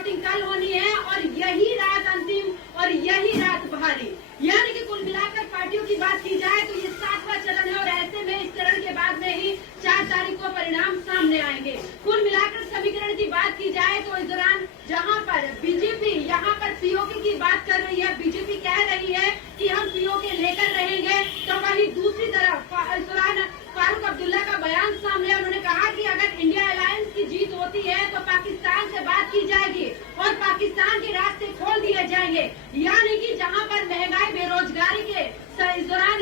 Voting कल होनी है और यही रात अंतिम और यही रात भारी। यानी कि कुल मिलाकर पार्टियों की बात की जाए तो ये 7वां चरण है और ऐसे में इस चरण के बाद में ही 4 तारीख को परिणाम सामने आएंगे। कुल मिलाकर समीकरण की बात की जाए तो इस दौरान जहां पर बीजेपी यहाँ पर पीओके की बात कर रही है, बीजेपी कह रही है कि हम पीओके लेकर रहेंगे, तो वहीं दूसरी तरफ इस दौरान फारूक अब्दुल्ला का बयान सामने। उन्होंने कहा कि अगर इंडिया अलायंस की जीत होती है तो पाकिस्तान से बात की जाएगी और पाकिस्तान के रास्ते खोल दिए जाएंगे। यानी कि जहां पर महंगाई बेरोजगारी के इस दौरान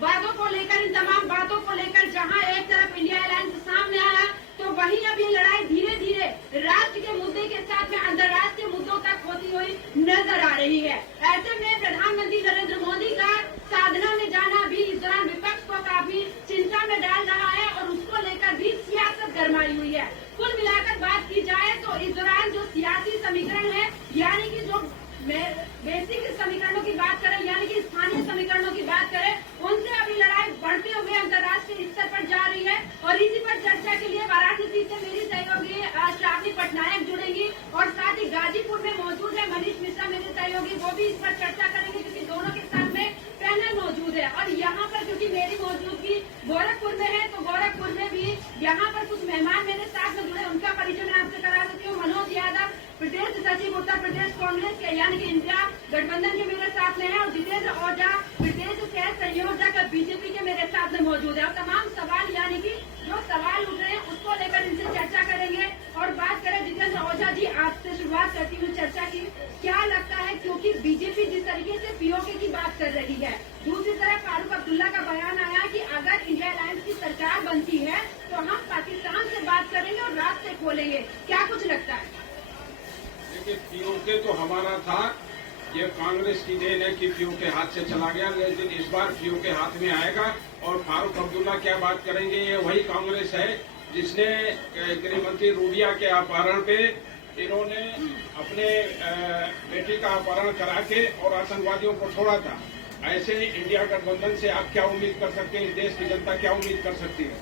बातों को लेकर, इन तमाम बातों को लेकर जहां एक तरफ इंडिया अलायंस सामने आया तो वहीं अब ये लड़ाई धीरे धीरे राष्ट्र के मुद्दे के साथ में अंतर्राष्ट्रीय मुद्दों तक होती हुई नजर आ रही है। ऐसे में प्रधानमंत्री नरेंद्र मोदी का साधना में जाना भी इस दौरान विपक्ष को काफी चिंता में डाल रहा है और उसको लेकर भी सियासत गरमाई हुई है। कुल मिलाकर बात की जाए तो इस दौरान जो सियासी समीकरण है, यानी कि जो बेसिक समीकरणों की बात करें, यानी कि स्थानीय समीकरणों की बात करें, उनसे अभी लड़ाई बढ़ते हुए अंतर्राष्ट्रीय स्तर पर जा रही है। और इसी पर चर्चा के लिए वाराणसी से मेरी सहयोगी श्रावणी पटनायक जुड़ेंगी और साथ ही गाजीपुर में मौजूद है मनीष मिश्रा मेरे सहयोगी, वो भी इस पर चर्चा करेंगे क्योंकि दोनों के साथ में पैनल मौजूद है। और यहाँ पर क्योंकि मेरी मौजूदगी गोरखपुर में है तो गोरखपुर में भी यहाँ पर कुछ मेहमान मेरे साथ में जुड़े, उनका परिचय मैं आपसे करा देती हूँ। मनोज यादव प्रदेश सचिव उत्तर प्रदेश कांग्रेस के यानी कि इंडिया गठबंधन के मेरे साथ में है और जितेंद्र ओझा प्रदेश सह संयोजक बीजेपी के मेरे साथ में मौजूद है। और तमाम सवाल यानी कि जो सवाल उठ रहे हैं उसको लेकर इनसे चर्चा करेंगे। और बात करें जितेंद्र ओझा जी, आपसे शुरुआत करती हूँ चर्चा की। क्या लगता है, क्योंकि बीजेपी जिस तरीके से पीओके की बात कर रही है, दूसरी तरफ फारूक अब्दुल्ला का बयान आया कि अगर इंडिया अलायंस की सरकार बनती है तो हम पाकिस्तान से बात करेंगे और रास्ते खोलेंगे, क्या कुछ लगता है? देखिए, पीओके तो हमारा था, ये कांग्रेस की देन है कि पीओके हाथ से चला गया, लेकिन इस बार पीओके हाथ में आएगा। और फारूक अब्दुल्ला क्या बात करेंगे, ये वही कांग्रेस है जिसने गृह मंत्री रूबिया के अपहरण पे इन्होंने अपने बेटी का अपहरण करा के और आतंकवादियों को छोड़ा था। ऐसे इंडिया गठबंधन से आप क्या उम्मीद कर सकते हैं, देश की जनता क्या उम्मीद कर सकती है?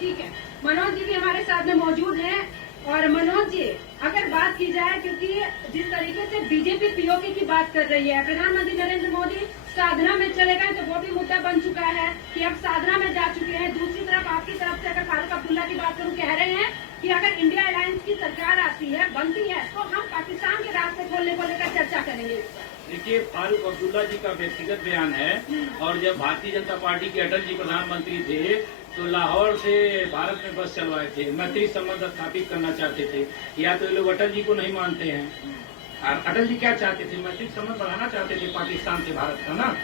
ठीक है, मनोज जी भी हमारे साथ में मौजूद हैं। और मनोज जी, अगर बात की जाए, क्योंकि जिस तरीके से बीजेपी पीओके की बात कर रही है, प्रधानमंत्री नरेंद्र मोदी साधना में चले गए तो वो भी मुद्दा बन चुका है कि अब साधना में जा चुके हैं। दूसरी तरफ आपकी तरफ से अगर फारूक अब्दुल्ला की बात करूं, कह रहे हैं कि अगर इंडिया अलायंस की सरकार आती है, बनती है, तो हम पाकिस्तान के रास्ते खोलने को लेकर चर्चा करेंगे। देखिए, फारूक अब्दुल्ला जी का व्यक्तिगत बयान है और जब भारतीय जनता पार्टी के अटल जी प्रधानमंत्री थे तो लाहौर से भारत में बस चलवाए थे, मैत्री संबंध स्थापित करना चाहते थे। या तो ये लोग अटल जी को नहीं मानते हैं। अटल जी क्या चाहते थे, मैत्री संबंध बढ़ाना चाहते थे पाकिस्तान से भारत का ना।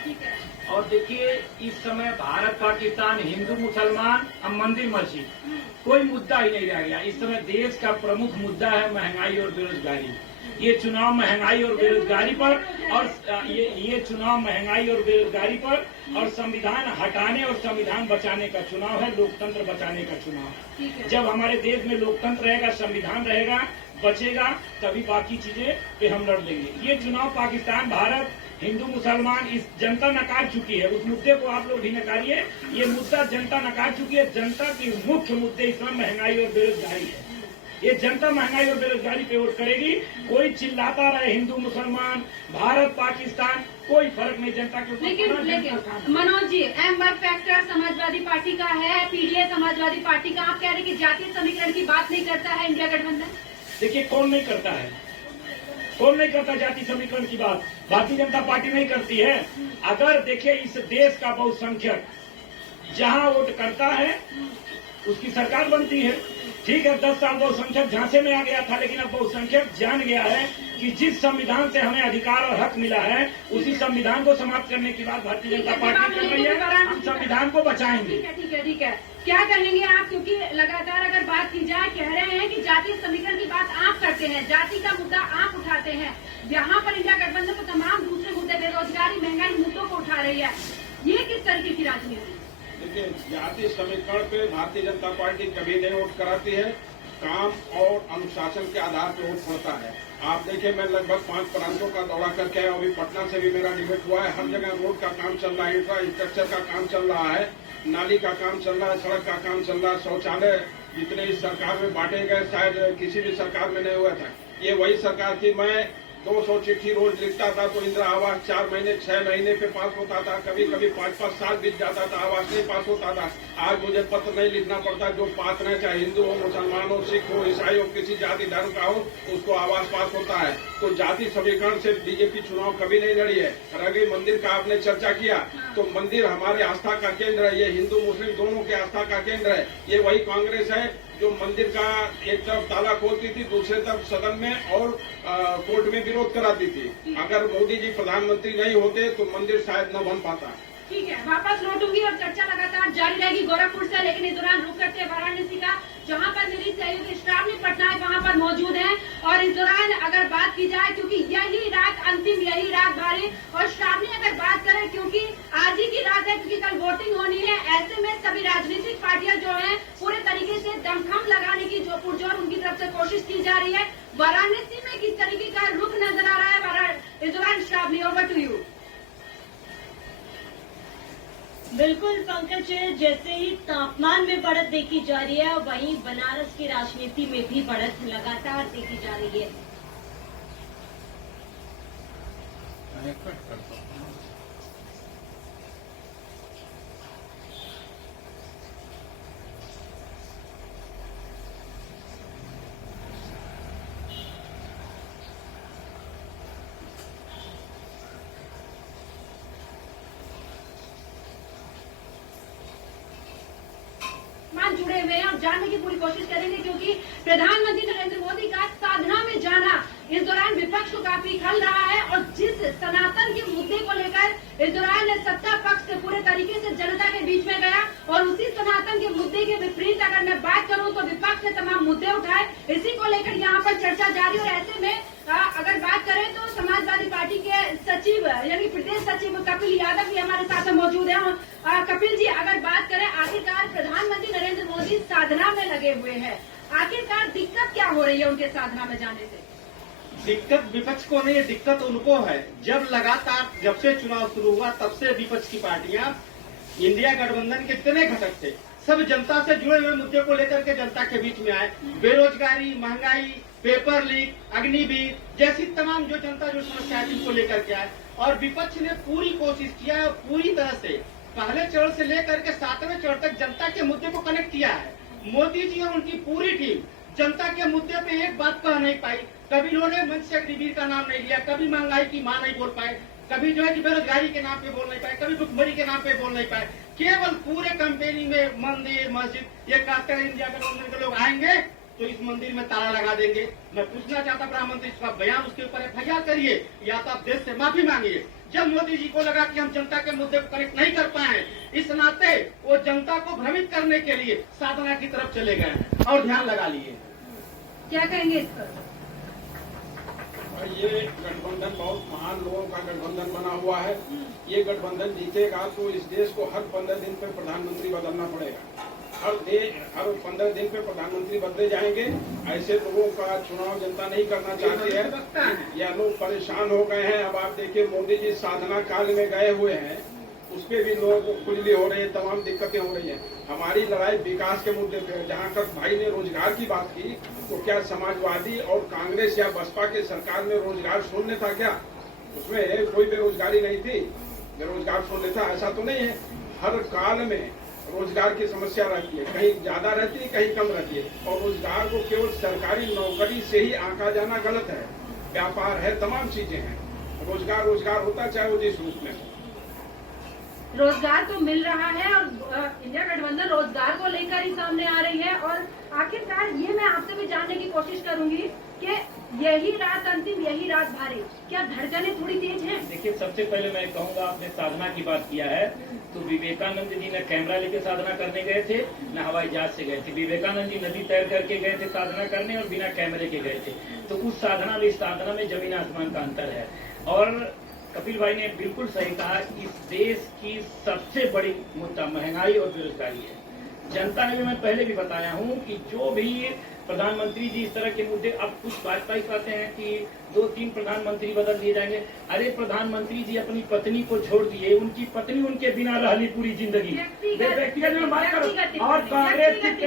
और देखिए, इस समय भारत पाकिस्तान, हिंदू मुसलमान, अब मंदिर मस्जिद, कोई मुद्दा ही नहीं रह गया। इस समय देश का प्रमुख मुद्दा है महंगाई और बेरोजगारी। ये चुनाव महंगाई और बेरोजगारी पर और ये चुनाव महंगाई और बेरोजगारी पर और संविधान हटाने और संविधान बचाने का चुनाव है, लोकतंत्र बचाने का चुनाव। जब हमारे देश में लोकतंत्र रहेगा, संविधान रहेगा, बचेगा, तभी बाकी चीजें पे हम लड़ लेंगे। ये चुनाव पाकिस्तान, भारत, हिंदू मुसलमान, इस जनता नकार चुकी है। उस मुद्दे को आप लोग भी नकारिए। ये मुद्दा जनता नकार चुकी है। जनता की मुख्य मुद्दे इस समय महंगाई और बेरोजगारी है। ये जनता महंगाई और बेरोजगारी पे वोट करेगी। कोई चिल्लाता रहे हिंदू मुसलमान, भारत पाकिस्तान, कोई फर्क नहीं जनता के। लेकिन Manoj ji, M factor Samajwadi party का है, पीडीए समाजवादी पार्टी का, आप कह रहे हैं कि जातीय समीकरण की बात नहीं करता है इंडिया गठबंधन? देखिए, कौन नहीं करता है, कौन नहीं करता जाति समीकरण की बात? भारतीय जनता पार्टी नहीं करती है। अगर देखिए, इस देश का बहुसंख्यक जहां वोट करता है उसकी सरकार बनती है। ठीक है, 10 साल बहुसंख्यक झांसे में आ गया था, लेकिन अब बहुसंख्यक जान गया है कि जिस संविधान से हमें अधिकार और हक मिला है उसी संविधान को समाप्त करने की बात भारतीय जनता पार्टी कर रही है। हम संविधान को बचाएंगे। ठीक है, क्या कहेंगे आप? क्योंकि लगातार अगर बात की जाए, कह रहे हैं कि जातीय समीकरण की बात आप करते हैं, जाति का मुद्दा आप उठाते हैं। यहाँ पर इंडिया गठबंधन को तमाम दूसरे मुद्दे, बेरोजगारी, महंगाई मुद्दों को उठा रही है। ये किस तरीके की राजनीति? देखिए, जातीय समीकरण पे भारतीय जनता पार्टी कभी नहीं वोट कराती है। काम और अनुशासन के आधार पर वोट पड़ता है। आप देखिए, मैं लगभग 5 प्रांतों का दौरा करके आया। अभी पटना से भी मेरा डिबेट हुआ है। हर जगह रोड का काम चल रहा है, इंफ्रास्ट्रक्चर का काम चल रहा है, नाली का काम चल रहा है, सड़क का काम चल रहा है, शौचालय जितने इस सरकार में बांटे गए शायद किसी भी सरकार में नहीं हुआ था। ये वही सरकार थी। मैं 200 चिट्ठी रोज लिखता था तो इंदिरा आवास 4 महीने 6 महीने पे पास होता था, कभी कभी 5-5 साल बीत जाता था, आवास नहीं पास होता था। आज मुझे पत्र नहीं लिखना पड़ता, जो पात्र है चाहे हिंदू हो, मुसलमान हो, सिख हो, ईसाई हो, किसी जाति धर्म का हो, उसको आवास पास होता है। तो जाति समीकरण से बीजेपी चुनाव कभी नहीं लड़ी है। रह गई मंदिर का, आपने चर्चा किया, तो मंदिर हमारे आस्था का केंद्र है, ये हिंदू मुस्लिम दोनों के आस्था का केंद्र है। ये वही कांग्रेस है जो मंदिर का एक तरफ ताला खोलती थी, दूसरे तरफ सदन में और कोर्ट में विरोध कराती थी। अगर मोदी जी प्रधानमंत्री नहीं होते तो मंदिर शायद न बन पाता। ठीक है, वापस लौटूंगी और चर्चा लगातार जारी रहेगी गोरखपुर से, लेकिन इस दौरान रुक करते हैं वाराणसी का, जहां पर मेरी सहयोगी श्रावणी पटनायक वहां पर मौजूद हैं। और इस दौरान अगर बात की जाए, क्योंकि यही रात अंतिम, यही रात भारी, और श्रावणी अगर बात करें क्योंकि आज ही की रात है, क्योंकि कल वोटिंग होनी है, ऐसे में सभी राजनीतिक पार्टियां जो है पूरे तरीके से दमखम लगाने की जो पुरजोर उनकी तरफ से कोशिश की जा रही है। वाराणसी में किस तरीके का रुख नजर आ रहा है इस दौरान? Shravani, over to you. बिल्कुल पंकज, जैसे ही तापमान में बढ़त देखी जा रही है, वहीं बनारस की राजनीति में भी बढ़त लगातार देखी जा रही है। जुड़े हुए हैं और जानने की पूरी कोशिश करेंगे, क्योंकि प्रधानमंत्री नरेंद्र मोदी का साधना में जाना इस दौरान विपक्ष को काफी खल रहा है। और जिस सनातन के मुद्दे को लेकर इस दौरान सत्ता पक्ष से पूरे तरीके से जनता के बीच में गया, और उसी सनातन के मुद्दे के विपरीत अगर मैं बात करूं तो विपक्ष ने तमाम मुद्दे उठाए, इसी को लेकर यहाँ पर चर्चा जारी। और ऐसे में अगर बात करें तो समाजवादी पार्टी के सचिव यानी प्रदेश सचिव कपिल यादव भी हमारे साथ मौजूद हैं। कपिल जी, अगर बात करें, आखिरकार प्रधानमंत्री नरेंद्र मोदी साधना में लगे हुए हैं, आखिरकार दिक्कत क्या हो रही है उनके साधना में जाने से? दिक्कत विपक्ष को नहीं है, दिक्कत उनको है। जब से चुनाव शुरू हुआ तब से विपक्ष की पार्टियां, इंडिया गठबंधन के जितने घटक थे, सब जनता से जुड़े हुए मुद्दे को लेकर के जनता के बीच में आए। बेरोजगारी, महंगाई, पेपर लीक, अग्निवीर जैसी तमाम जो जनता जो समस्या थी उनको लेकर के आए। और विपक्ष ने पूरी कोशिश किया है, पूरी तरह से पहले चरण से लेकर के 7वें चरण तक जनता के मुद्दे को कनेक्ट किया है। मोदी जी और उनकी पूरी टीम जनता के मुद्दे पे एक बात कह नहीं पाई। कभी इन्होंने मंच से अग्निवीर का नाम नहीं लिया, कभी महंगाई की मां नहीं बोल पाए, कभी जो है कि बेरोजगारी के नाम पे बोल नहीं पाए, कभी भुखमरी के नाम पे बोल नहीं पाए। केवल पूरे कैंपेनिंग में मंदिर मस्जिद ये कहते हैं इंडिया गठबंधन के लोग आएंगे तो इस मंदिर में ताला लगा देंगे। मैं पूछना चाहता प्रधानमंत्री, इसका बयान उसके ऊपर FIR करिए, या तो आप देश से माफी मांगिए। जब मोदी जी को लगा कि हम जनता के मुद्दे को कनेक्ट नहीं कर पाए, इस नाते वो जनता को भ्रमित करने के लिए साधना की तरफ चले गए और ध्यान लगा लिए। क्या कहेंगे इस पर? ये गठबंधन बहुत महान लोगों का गठबंधन बना हुआ है। ये गठबंधन जीतेगा तो इस देश को हर 15 दिन पे प्रधानमंत्री बदलना पड़ेगा। हर 15 दिन पे प्रधानमंत्री बदले जाएंगे। ऐसे लोगों का चुनाव जनता नहीं करना चाहती है। यह लोग परेशान हो गए हैं। अब आप देखिए, मोदी जी साधना काल में गए हुए हैं, उस पर भी लोगों को खुजली हो रही है, तमाम दिक्कतें हो रही हैं। हमारी लड़ाई विकास के मुद्दे पे। जहाँ तक भाई ने रोजगार की बात की, तो क्या समाजवादी और कांग्रेस या बसपा के सरकार में रोजगार शून्य था क्या? उसमें कोई बेरोजगारी नहीं थी, बेरोजगार शून्य था ऐसा तो नहीं है। हर काल में रोजगार की समस्या रहती है, कहीं ज्यादा रहती है, कहीं कम रहती है। और रोजगार को केवल सरकारी नौकरी से ही आंका जाना गलत है। व्यापार है, तमाम चीजें हैं। रोजगार होता चाहे वो जिस रूप में हो। रोजगार तो मिल रहा है और इंडिया गठबंधन रोजगार को लेकर ही सामने आ रही है। और आखिरकार ये मैं आपसे भी जानने की कोशिश करूंगी कि यही रात अंतिम, यही रात भारी, क्या धड़कनें थोड़ी तेज हैं? देखिए, सबसे पहले मैं कहूँगा, आपने साधना की बात किया है, तो विवेकानंद जी न कैमरा लेके साधना करने गए थे, न हवाई जहाज से गए थे। विवेकानंद जी नदी तैर करके गए थे साधना करने, और बिना कैमरे के गए थे। तो उस साधना में इस साधना में जमीन आसमान का अंतर है। और कपिल भाई ने बिल्कुल सही कहा, इस देश की सबसे बड़ी मुद्दा महंगाई और बेरोजगारी है। जनता ने भी, मैं पहले भी बताया हूँ कि जो भी प्रधानमंत्री जी इस तरह के मुद्दे, अब कुछ भाजपा ही कहते हैं कि 2-3 प्रधानमंत्री बदल दिए जाएंगे। अरे प्रधानमंत्री जी अपनी पत्नी को छोड़ दिए, उनकी पत्नी उनके बिना रहली पूरी जिंदगी। व्यक्तिगत में बात करो और कांग्रेस की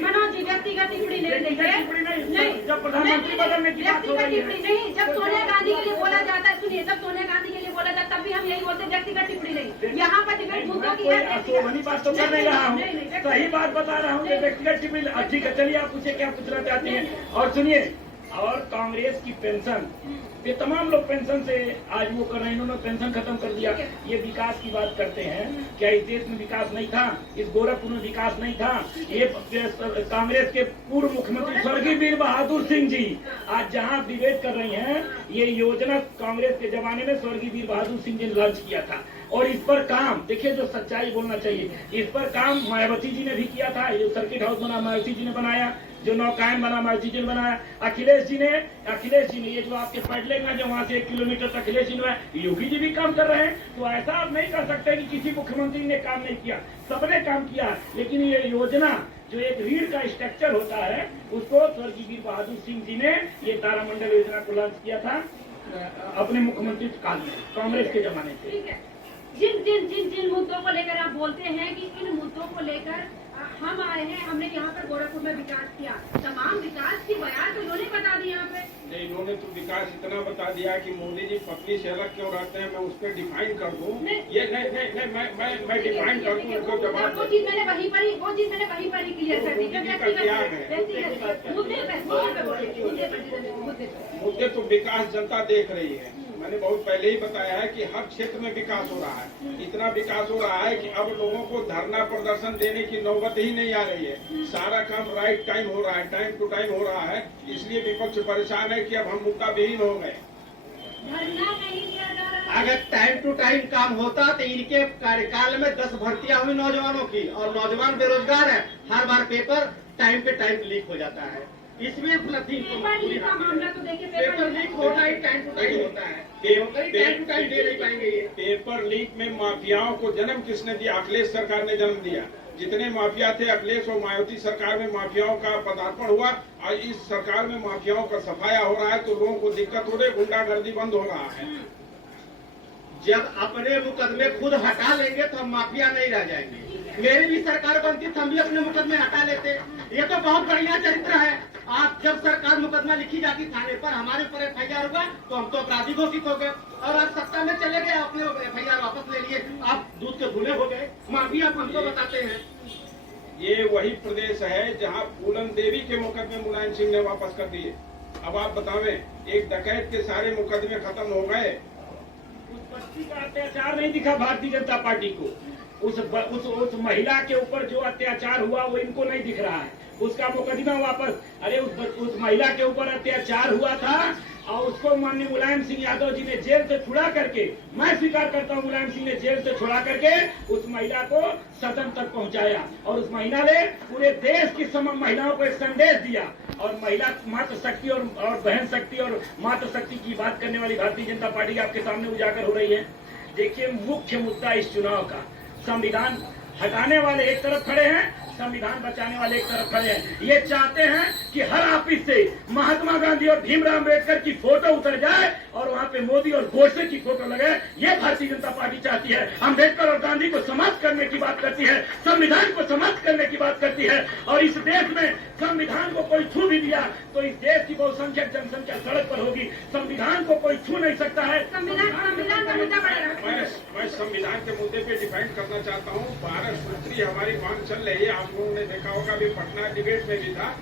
मनोज जी व्यक्तिगत टिप्पणी नहीं, जब प्रधानमंत्री बदलने की बात हो रही है नहीं, जब सोनिया गांधी के लिए बोला जाता है, सुनिए, जब सोनिया गांधी के लिए बोला जाता है तब भी हम यही बोलते हैं व्यक्तिगत टिप्पणी नहीं। यहाँ पर डिबेट मुद्दों की है, अशोभनीय बात तो कर नहीं रहा हूँ, सही बात बता रहा हूँ। व्यक्तिगत टिप्पणी ठीक है, चलिए आप पूछे क्या पूछना चाहते हैं। और सुनिए, और कांग्रेस की पेंशन, ये तमाम लोग पेंशन से आज वो कर रहे हैं, इन्होंने पेंशन खत्म कर दिया। ये विकास की बात करते हैं, क्या इस देश में विकास नहीं था? इस गोरखपुर में विकास नहीं था? ये कांग्रेस के पूर्व मुख्यमंत्री स्वर्गीय वीर बहादुर सिंह जी आज जहां डिबेट कर रही हैं, ये योजना कांग्रेस के जमाने में स्वर्गीय वीर बहादुर सिंह जी ने लॉन्च किया था। और इस पर काम देखिए, जो सच्चाई बोलना चाहिए, इस पर काम मायावती जी ने भी किया था। जो सर्किट हाउस बना मायावती जी ने बनाया, जो नौकायन बना मायावती जी ने बनाया, अखिलेश जी ने ये जो आपके पैडलिंग है जो वहाँ से 1 किलोमीटर तक अखिलेश जी ने, योगी जी भी काम कर रहे हैं। तो ऐसा आप नहीं कर सकते कि किसी मुख्यमंत्री ने काम नहीं किया, सबने काम किया। लेकिन ये योजना जो एक रीढ़ का स्ट्रक्चर होता है, उसको स्वर्गीय वीर बहादुर सिंह जी ने ये तारामंडल योजना को लॉन्च किया था अपने मुख्यमंत्री काल में, कांग्रेस के जमाने से। ठीक है, जिन मुद्दों को लेकर आप बोलते हैं कि इन मुद्दों को लेकर हम आए हैं, हमने यहाँ पर गोरखपुर में विकास किया, तमाम विकास की बयान तो इन्होंने बता दी यहाँ पे। नहीं, इन्होंने तो विकास इतना बता दिया कि मोदी जी पत्नी से अलग क्यों रहते हैं, मैं उस पर डिफाइन कर दूं। ये नहीं, मैं डिफाइन कर दूं, उनको जवाब। वो चीज मैंने वहीं पर ही क्लियर कर दी। मुद्दे तो विकास जनता देख रही है। मैंने बहुत पहले ही बताया है कि हर क्षेत्र में विकास हो रहा है। इतना विकास हो रहा है कि अब लोगों को धरना प्रदर्शन देने की नौबत ही नहीं आ रही है। सारा काम राइट टाइम हो रहा है, टाइम टू टाइम हो रहा है। इसलिए विपक्ष परेशान है कि अब हम मुद्दा विहीन हो गए। अगर टाइम टू टाइम काम होता तो इनके कार्यकाल में 10 भर्तियां हुई नौजवानों की, और नौजवान बेरोजगार है। हर बार पेपर टाइम पे टाइम लीक हो जाता है। इसमें उपलब्धि मामला तो देखिए, पेपर लीक होता है, टाइम टू टाइम होता है, टाइम टू टाइम दे नहीं पाएंगे। ये पेपर लीक में माफियाओं को जन्म किसने दिया? अखिलेश सरकार ने जन्म दिया। जितने माफिया थे, अखिलेश और मायावती सरकार में माफियाओं का पदार्पण हुआ, और इस सरकार में माफियाओं का सफाया हो रहा है। तो लोगों को दिक्कत हो रही, गुंडागर्दी बंद हो रहा है। जब अपने मुकदमे खुद हटा लेंगे तो हम माफिया नहीं रह जाएंगे। मेरी भी सरकार बनती तो हम भी अपने मुकदमे हटा लेते। ये तो बहुत बढ़िया चरित्र है। आप जब सरकार मुकदमा लिखी जाती थाने पर, हमारे ऊपर FIR हुआ तो हम तो अपराधी घोषित हो गए, और आप सत्ता में चले गए, अपने FIR वापस ले लिए, आप दूध के धुले हो गए। माफिया आप हमको बताते हैं। ये वही प्रदेश है जहां फूलन देवी के मुकदमे मुलायम सिंह ने वापस कर दिए। अब आप बतावें, एक डकैत के सारे मुकदमे खत्म हो गए। उस बच्ची का अत्याचार नहीं दिखा भारतीय जनता पार्टी को। उस महिला के ऊपर जो अत्याचार हुआ वो इनको नहीं दिख रहा है, उसका मुकदमा वापस। अरे उस महिला के ऊपर अत्याचार हुआ था और उसको माननीय मुलायम सिंह यादव जी ने जेल से छुड़ा करके, मैं स्वीकार करता हूँ, मुलायम सिंह ने जेल से छुड़ा करके उस महिला को सदन तक पहुंचाया, और उस महिला ने पूरे देश की समस्त महिलाओं को एक संदेश दिया। और महिला मातृ शक्ति और बहन शक्ति और मातृ शक्ति की बात करने वाली भारतीय जनता पार्टी आपके सामने उजागर हो रही है। देखिए, मुख्य मुद्दा इस चुनाव का, संविधान हटाने वाले एक तरफ खड़े हैं, संविधान बचाने वाले एक तरफ खड़े हैं। ये चाहते हैं कि हर ऑफिस से महात्मा गांधी और भीमराव अम्बेडकर की फोटो उतर जाए और वहाँ पे मोदी और गोडसे की फोटो लगे। ये भारतीय जनता पार्टी चाहती है। अम्बेडकर और गांधी को समाप्त करने की बात करती है, संविधान को समाप्त करने की बात करती है। और इस देश में संविधान को कोई छू भी दिया तो इस देश की बहुसंख्यक जनसंख्या सड़क पर होगी। संविधान को कोई छू नहीं सकता है। संविधान का मुद्दा बढ़ेगा। मैं संविधान के मुद्दे पे डिफाइन करना चाहता हूँ। 12 सूत्री हमारी मांग चल रही है। आप लोगों ने देखा होगा, भी पटना डिबेट में भी था।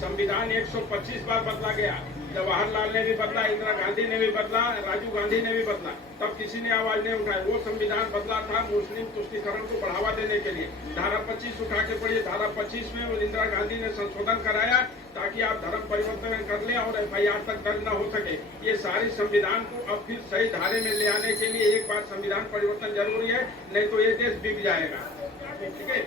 संविधान 125 बार बदला गया। जवाहरलाल ने भी बदला, इंदिरा गांधी ने भी बदला, राजीव गांधी ने भी बदला, तब किसी ने आवाज नहीं उठाई। वो संविधान बदला था मुस्लिम तुष्टीकरण को बढ़ावा देने के लिए। धारा 25 उठा के पढ़िए। धारा 25 में इंदिरा गांधी ने संशोधन कराया ताकि आप धर्म परिवर्तन कर लें और FIR तक दर्ज न हो सके। ये सारी संविधान को अब फिर सही धारे में ले आने के लिए एक बार संविधान परिवर्तन जरूरी है, नहीं तो ये देश बिक जाएगा। ठीक है,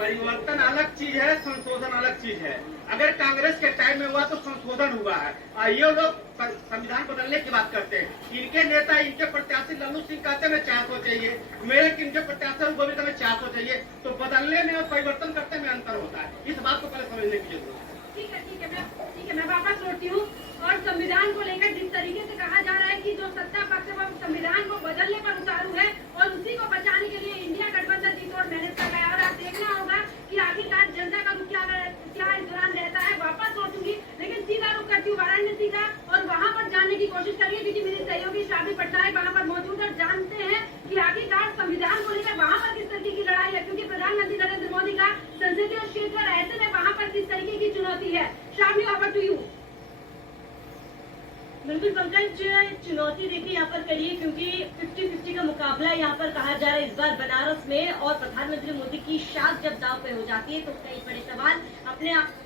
परिवर्तन अलग चीज है, संशोधन अलग चीज है। अगर कांग्रेस के टाइम में हुआ तो संशोधन हुआ है, और ये लोग संविधान बदलने की बात करते हैं। इनके नेता, इनके प्रत्याशी लल्लू सिंह कहते हैं 400 चाहिए, मेरे इनके प्रत्याशी वो भी कहते 400 चाहिए। तो बदलने में और परिवर्तन करने में अंतर होता है, इस बात को पहले समझने की जरूरत है। ठीक है, मैं वापस लौटती हूँ। और संविधान को लेकर जिस तरीके से कहा जा रहा है कि जो सत्ता पक्ष है वो संविधान को बदलने पर उतारू है और उसी को बचाने के लिए इंडिया गठबंधन जी तोड़ मेहनत कर रहा है। और आप देखना होगा कि आखिरकार जनता का रुख क्या इस दौरान रहता है। वापस लौटूंगी, लेकिन सीधा रुख करती हूँ वाराणसी का और वहाँ पर जानने की कोशिश करिए, क्योंकि मेरी सहयोगी श्रावणी पटनायक वहाँ पर मौजूद है। जानते हैं कि आखिरकार संविधान को लेकर वहाँ पर किस तरीके की लड़ाई है, क्योंकि प्रधानमंत्री नरेंद्र मोदी का संसदीय क्षेत्र और ऐसे में वहाँ पर किस तरीके की चुनौती है। Shravani, over to you. बिल्कुल पंकज, चुनौती देखिए यहाँ पर करिए, क्योंकि 50-50 का मुकाबला यहाँ पर कहा जा रहा है इस बार बनारस में। और प्रधानमंत्री मोदी की शाख जब दांव पे हो जाती है तो कई बड़े सवाल अपने आप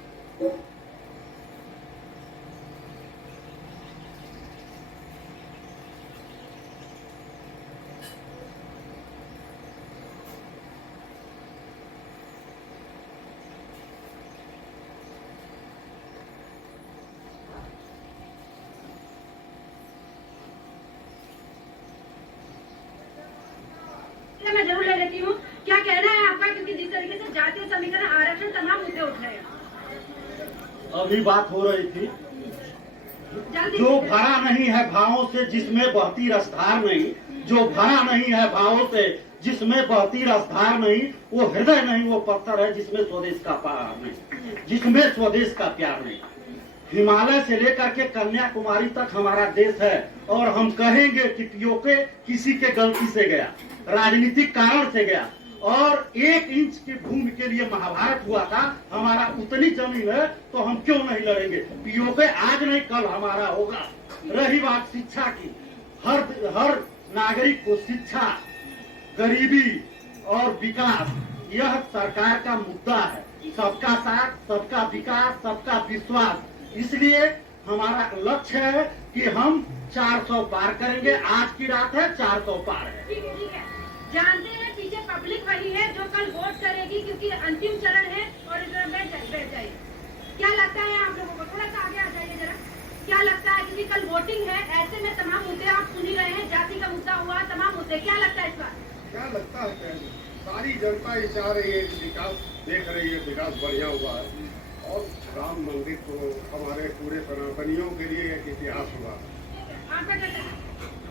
मैं जरूर ले लेती हूँ। क्या कहना है आपका, क्योंकि जिस तरीके से जातीय समीकरण, आरक्षण, तमाम मुद्दे उठ रहे हैं। अभी बात हो रही थी, जल्दी जो भरा नहीं है भावों से जिसमें बहती रसधार नहीं, जो भरा नहीं है भावों से जिसमें बहती रसधार नहीं, वो हृदय नहीं, वो पत्थर है जिसमें स्वदेश का प्यार नहीं, जिसमें स्वदेश का प्यार नहीं। हिमालय से लेकर के कन्याकुमारी तक हमारा देश है, और हम कहेंगे कि पीओके किसी के गलती से गया, राजनीतिक कारण से गया, और 1 इंच की भूमि के लिए महाभारत हुआ था। हमारा उतनी जमीन है तो हम क्यों नहीं लड़ेंगे। पीओके आज नहीं कल हमारा होगा। रही बात शिक्षा की, हर नागरिक को शिक्षा, गरीबी और विकास, यह सरकार का मुद्दा है। सबका साथ, सबका विकास, सबका विश्वास। इसलिए हमारा लक्ष्य है कि हम 400 पार करेंगे। आज की रात है, 400 पार है। ठीक है। जानते हैं पीछे पब्लिक वही है जो कल वोट करेगी, क्योंकि अंतिम चरण है। और इधर बैठ जाइए। क्या लगता है आप लोगों को, थोड़ा सा आगे आ जाइए जरा। क्या लगता है, क्योंकि कल वोटिंग है, ऐसे में तमाम मुद्दे आप सुन ही रहे हैं, जाति का मुद्दा हुआ, तमाम मुद्दे, क्या लगता है इस बार? क्या लगता है, सारी जनता ये चाह रही है कि विकास देख रही है, विकास बढ़िया हुआ है, और राम मंदिर तो हमारे पूरे सनातनियों के लिए एक इतिहास हुआ। आपका क्या कहना है?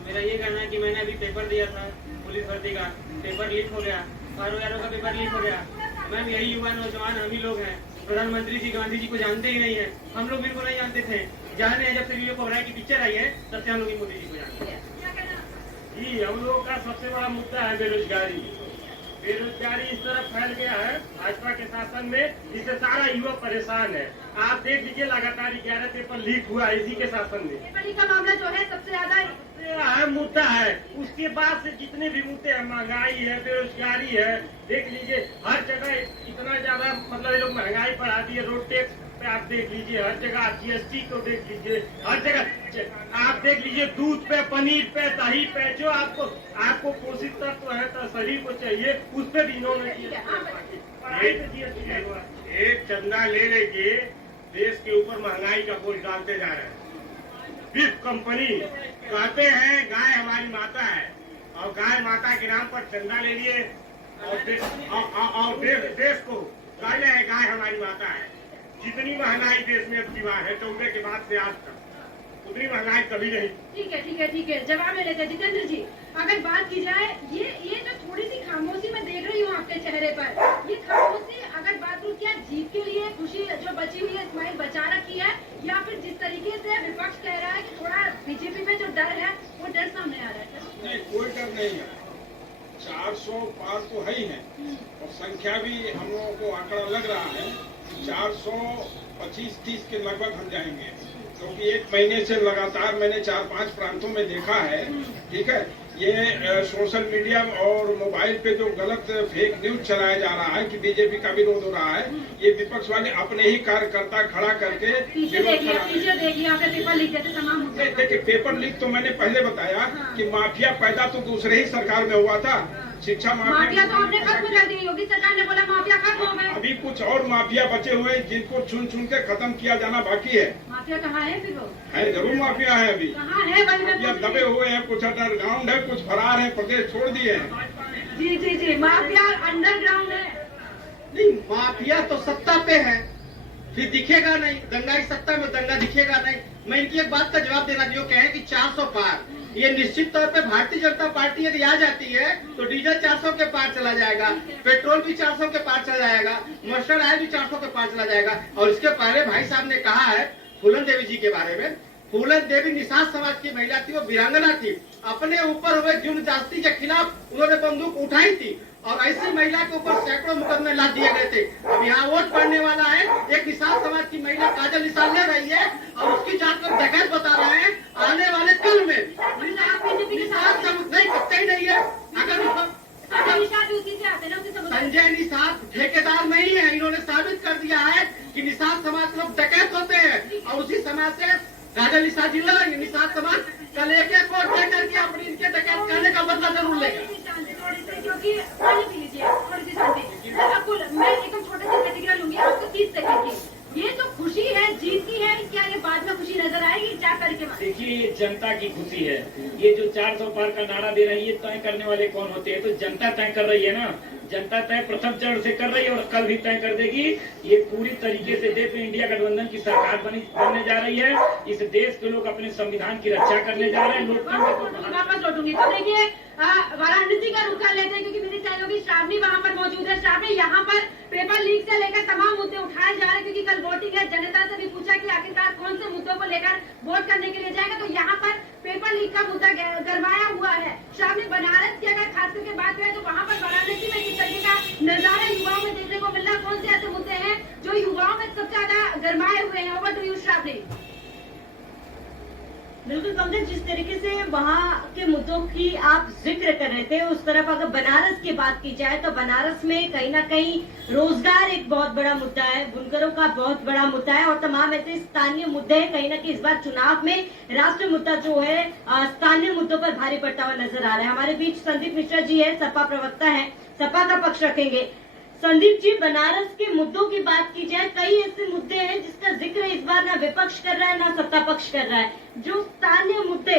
मेरा ये कहना है कि मैंने अभी पेपर दिया था पुलिस भर्ती का, पेपर लीक हो गया, फारूक का पेपर लीक हो गया। मैम, यही युवा नौजवान हम ही लोग हैं। प्रधानमंत्री जी, गांधी जी को जानते ही नहीं है, हम लोग बिल्कुल नहीं जानते थे। जान रहे हैं जब से वीडियो कोबराई की पिक्चर आई है तब से हम लोग मोदी जी को जानते हैं। जी, हम लोगों का सबसे बड़ा मुद्दा है बेरोजगारी। बेरोजगारी इस तरह फैल गया है भाजपा के शासन में, जिससे सारा युवा परेशान है। आप देख लीजिए, लगातार 11 पेपर लीक हुआ है इसी के शासन में। पेपर लीक का मामला जो है सबसे ज्यादा अहम मुद्दा है। उसके बाद से जितने भी मुद्दे हैं, महंगाई है, बेरोजगारी है, देख लीजिए हर जगह इतना ज्यादा, मतलब ये लोग महंगाई बढ़ा दी है। रोड टैक्स पे आप देख लीजिए, हर जगह GST को देख लीजिए, हर जगह आप देख लीजिए, दूध पे, पनीर पे, दही पे, जो आपको पोषित तत्व है तो शरीर को चाहिए, उस पे भी इन्होंने एक चंदा ले लेके देश के ऊपर महंगाई का बोझ डालते जा रहे हैं। बिफ कंपनी कहते हैं गाय हमारी माता है, और गाय माता के नाम पर चंदा ले लिए, और देश को कह रहे हैं गाय हमारी माता है। जितनी महंगाई देश में अब की बार है 14 के बाद से आज तक, उतनी महंगाई कभी नहीं। ठीक है, जवाब ले लेते हैं। जितेंद्र जी, अगर बात की जाए, ये जो थोड़ी सी खामोशी मैं देख रही हूँ आपके चेहरे पर, ये खामोशी अगर बात करूँ, क्या जीत के लिए खुशी जो बची हुई है स्माइल बचा रखी है, या फिर जिस तरीके से विपक्ष कह रहा है कि थोड़ा बीजेपी में जो डर है वो डर सामने आ रहा है? नहीं, कोई डर नहीं है। 400 पार तो है ही है, और संख्या भी हम लोगों को आंकड़ा लग रहा है 425-30 के लगभग हम जाएंगे, क्योंकि 1 महीने से लगातार मैंने 4-5 प्रांतों में देखा है। ठीक है, ये सोशल मीडिया और मोबाइल पे जो गलत फेक न्यूज चलाया जा रहा है कि बीजेपी का विरोध हो रहा है, ये विपक्ष वाले अपने ही कार्यकर्ता खड़ा करके पीछे देखिए आपने पेपर लीक जैसे तमाम मुद्दे। देखिए, पेपर लीक तो मैंने पहले बताया कि माफिया पैदा तो दूसरे ही सरकार में हुआ था। शिक्षा माफिया तो हमने खत्म कर दी, योगी सरकार ने बोला माफिया खत्म हो गए। अभी कुछ और माफिया बचे हुए हैं जिनको चुन चुन के खत्म किया जाना बाकी है। माफिया कहाँ है फिर वो? है जरूर माफिया है अभी। कहाँ है वही मैं माफिया पूछ रही दबे हूँ। हुए हैं, कुछ अंडरग्राउंड है, कुछ फरार है, प्रदेश छोड़ दिए हैं। जी जी जी, माफिया अंडरग्राउंड है। नहीं, माफिया तो सत्ता पे है, फिर दिखेगा नहीं। दंगा की सत्ता में दंगा दिखेगा नहीं। मैं इनकी एक बात का जवाब देना जो कहें कि 400 पार, ये निश्चित तौर पे भारतीय जनता पार्टी यदि आ जाती है तो डीजल 400 के पार चला जाएगा, पेट्रोल भी 400 के पार चला जाएगा, मस्टर्ड ऑयल भी 400 के पार चला जाएगा। और इसके पहले भाई साहब ने कहा है फूलन देवी जी के बारे में, फूलन देवी निषाद समाज की महिला थी, वो वीरांगना थी। अपने ऊपर हुए जुर्म जाति के खिलाफ उन्होंने बंदूक उठाई थी और ऐसी महिला के ऊपर सैकड़ों मुकदमे लाद दिए गए थे। अब यहाँ वोट पड़ने वाला है, एक निषाद समाज की महिला काजल निषाद ले रही है और उसकी जांच को डकैत बता रहे हैं। आने वाले कल में निषाद नहीं सकते ही नहीं है। अगर संजय निषाद ठेकेदार नहीं है, इन्होंने साबित कर दिया है कि निषाद समाज लोग डकैत होते हैं और उसी समाज से काजल निषाद जी लड़ेंगे। निषाद समाज कल एक वोट दे करके अपनी इनके डकैत करने का बदला जरूर लेगा। क्योंकि पानी पी लीजिए, थोड़ी सी शांति। अकुल, मैं एकदम छोटे से प्रतिक्रिया लूंगी आपको 30 सेकंड की। ये जो खुशी है जीत की है, क्या ये बाद में खुशी नजर आएगी 4 तारीख के बाद? देखिए, जनता की खुशी है। ये जो 400 पार का नारा दे रही है, तय करने वाले कौन होते हैं? तो जनता तय कर रही है ना। जनता तय प्रथम चरण से कर रही है और कल भी तय कर देगी। ये पूरी तरीके से देश में इंडिया गठबंधन की सरकार बनने जा रही है। इस देश के लोग अपने संविधान की रक्षा करने जा रहे हैं। वापस लौटूंगी तो देखिए, वाराणसी का रुख कर लेते हैं क्योंकि मेरी सहयोगी श्रावणी वहाँ पर मौजूद है। श्रावणी, यहाँ पर पेपर लीक से लेकर तमाम मुद्दे उठाए जा रहे हैं क्योंकि कल वोटिंग है। जनता से भी पूछा कि आखिरकार कौन से मुद्दों को लेकर वोट करने के लिए जाएगा, तो यहाँ पर पेपर लीक का मुद्दा गरमाया हुआ है। श्रावणी, बनारस की अगर खास करके बात करें तो वहाँ पर वाराणसी में किस तरीके का नजारा युवाओं में देखने को मिल रहा, कौन से ऐसे मुद्दे हैं जो युवाओं में सबसे ज्यादा गरमाए हुए हैं? Over to you Shravani. बिल्कुल पंकज, जिस तरीके से वहाँ के मुद्दों की आप जिक्र कर रहे थे, उस तरफ अगर बनारस की बात की जाए तो बनारस में कहीं ना कहीं रोजगार एक बहुत बड़ा मुद्दा है, बुनकरों का बहुत बड़ा मुद्दा है और तमाम ऐसे स्थानीय मुद्दे हैं। कहीं ना कहीं इस बार चुनाव में राष्ट्रीय मुद्दा जो है स्थानीय मुद्दों पर भारी पड़ता हुआ नजर आ रहा है। हमारे बीच संदीप मिश्रा जी है, सपा प्रवक्ता है, सपा का पक्ष रखेंगे। संदीप जी, बनारस के मुद्दों की बात की जाए, कई ऐसे मुद्दे हैं जिसका जिक्र इस बार ना विपक्ष कर रहा है ना सत्ता पक्ष कर रहा है। जो स्थानीय मुद्दे